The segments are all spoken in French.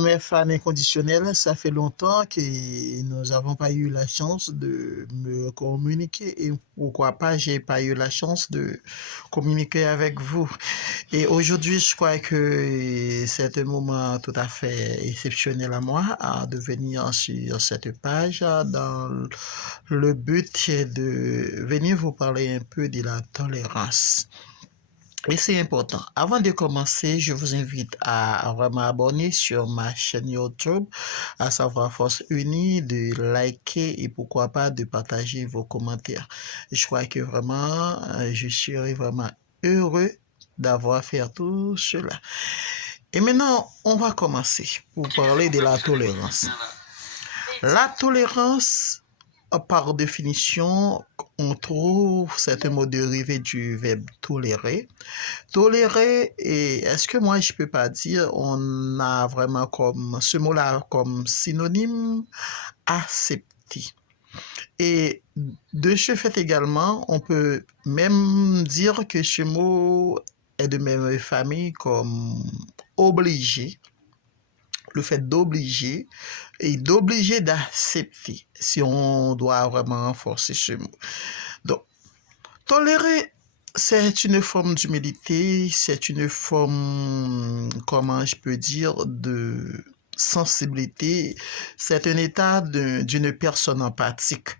mes fans inconditionnels, ça fait longtemps que nous n'avons pas eu la chance de me communiquer et pourquoi pas, j'ai pas eu la chance de communiquer avec vous. Et aujourd'hui, je crois que c'est un moment tout à fait exceptionnel à moi de venir sur cette page dans le but de venir vous parler un peu de la tolérance. Et c'est important. Avant de commencer, je vous invite à vraiment abonner sur ma chaîne YouTube, à savoir Force Unie, de liker et pourquoi pas de partager vos commentaires. Je crois que vraiment, je serai vraiment heureux d'avoir fait tout cela. Et maintenant, on va commencer pour parler de la tolérance. La tolérance, par définition, on trouve c'est un mot dérivé du verbe tolérer. Tolérer, et est-ce que moi je peux pas dire, on a vraiment comme ce mot-là comme synonyme accepter. Et de ce fait également, on peut même dire que ce mot est de même famille comme obligé, le fait d'obliger et d'obliger d'accepter, si on doit vraiment renforcer ce mot. Donc, tolérer, c'est une forme d'humilité, c'est une forme, comment je peux dire, de sensibilité. C'est un état d'une personne empathique.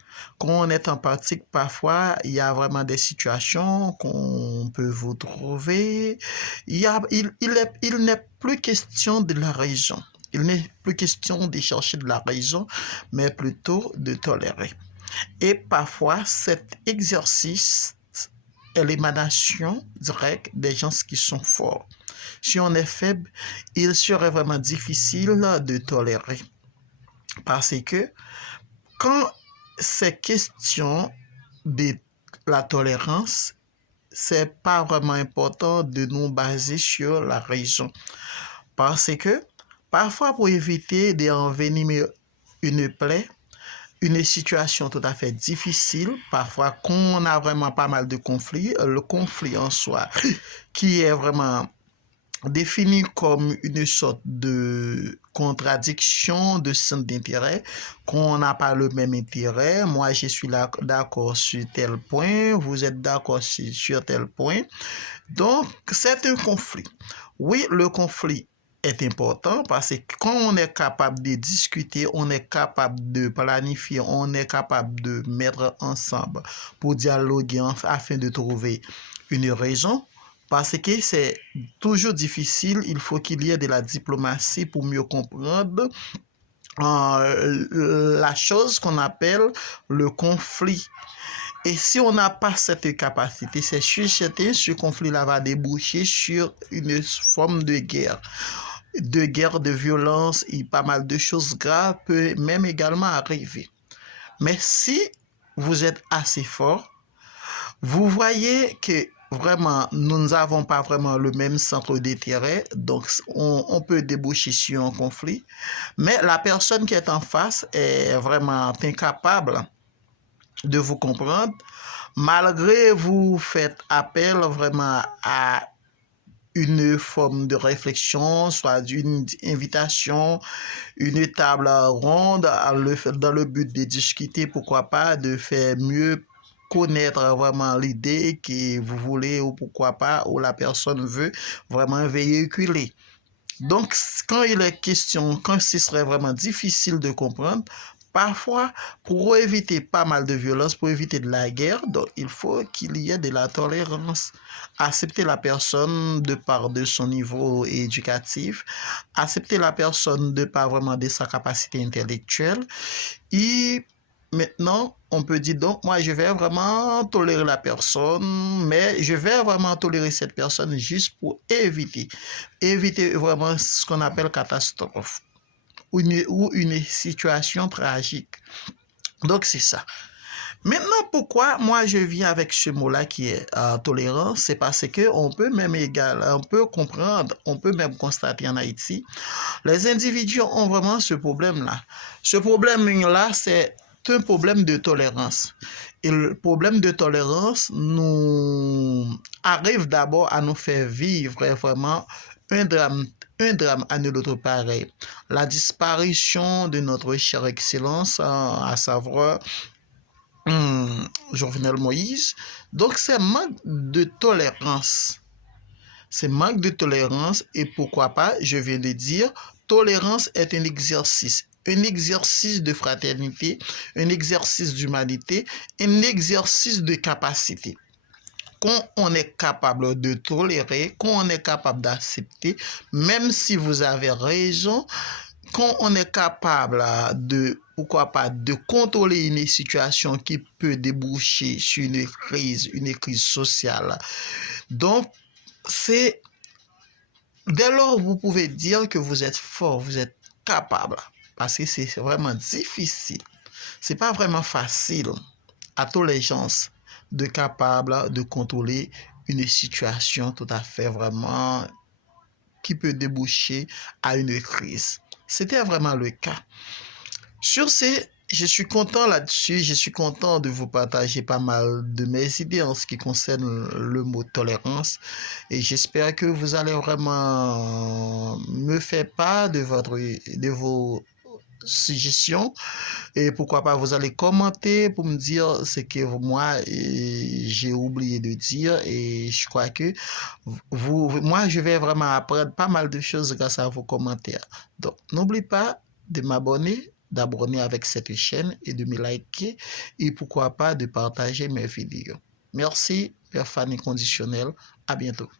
Quand on est empathique, parfois, il y a vraiment des situations qu'on peut vous trouver. Il n'est plus question de la raison. Il n'est plus question de chercher de la raison, mais plutôt de tolérer. Et parfois, cet exercice est l'émanation directe des gens qui sont forts. Si on est faible, il serait vraiment difficile de tolérer. Parce que quand c'est question de la tolérance, c'est pas vraiment important de nous baser sur la raison. Parce que parfois, pour éviter d'envenimer une plaie, une situation tout à fait difficile, parfois qu'on a vraiment pas mal de conflits, le conflit en soi, qui est vraiment défini comme une sorte de contradiction de centre d'intérêt, qu'on n'a pas le même intérêt, moi je suis là d'accord sur tel point, vous êtes d'accord sur tel point, donc c'est un conflit. Oui, le conflit est important parce que quand on est capable de discuter, on est capable de planifier, on est capable de mettre ensemble pour dialoguer afin de trouver une raison. Parce que c'est toujours difficile, il faut qu'il y ait de la diplomatie pour mieux comprendre la chose qu'on appelle le conflit. Et si on n'a pas cette capacité, c'est sûr certain, ce conflit-là va déboucher sur une forme de guerre, de violence et pas mal de choses graves peut même également arriver. Mais si vous êtes assez fort, vous voyez que vraiment, nous n'avons pas vraiment le même centre d'intérêt, donc on peut déboucher sur un conflit, mais la personne qui est en face est vraiment incapable de vous comprendre, malgré vous faites appel vraiment à une forme de réflexion, soit d'une invitation, une table ronde dans le but de discuter, pourquoi pas, de faire mieux connaître vraiment l'idée que vous voulez ou pourquoi pas, ou la personne veut vraiment véhiculer. Donc, quand il est question, quand ce serait vraiment difficile de comprendre, parfois, pour éviter pas mal de violence, pour éviter de la guerre, donc il faut qu'il y ait de la tolérance. Accepter la personne de par de son niveau éducatif, accepter la personne de par vraiment de sa capacité intellectuelle. Et maintenant, on peut dire donc, moi, je vais vraiment tolérer la personne, mais je vais vraiment tolérer cette personne juste pour éviter vraiment ce qu'on appelle catastrophe ou une situation tragique. Donc, c'est ça. Maintenant, pourquoi moi je viens avec ce mot-là qui est tolérance, c'est parce que on peut même on peut comprendre, on peut même constater en Haïti, les individus ont vraiment ce problème-là. Ce problème-là, c'est un problème de tolérance. Et le problème de tolérance nous arrive d'abord à nous faire vivre vraiment un drame à nul autre pareil. La disparition de notre chère excellence, à savoir Jovenel Moïse. Donc, c'est manque de tolérance. C'est manque de tolérance et pourquoi pas, je viens de dire, tolérance est un exercice de fraternité, un exercice d'humanité, un exercice de capacité. Quand on est capable de tolérer, quand on est capable d'accepter, même si vous avez raison, quand on est capable de, pourquoi pas, de contrôler une situation qui peut déboucher sur une crise sociale. Donc, c'est dès lors vous pouvez dire que vous êtes fort, vous êtes capable, parce que c'est vraiment difficile. C'est pas vraiment facile à tous les gens de capable de contrôler une situation tout à fait vraiment qui peut déboucher à une crise. C'était vraiment le cas. Sur ce, je suis content là-dessus, je suis content de vous partager pas mal de mes idées en ce qui concerne le mot tolérance et j'espère que vous allez vraiment me faire part de vos suggestions et pourquoi pas vous allez commenter pour me dire ce que moi j'ai oublié de dire et je crois que moi je vais vraiment apprendre pas mal de choses grâce à vos commentaires. Donc n'oublie pas de d'abonner avec cette chaîne et de me liker et pourquoi pas de partager mes vidéos. Merci, Père Fanny Conditionnel. À bientôt.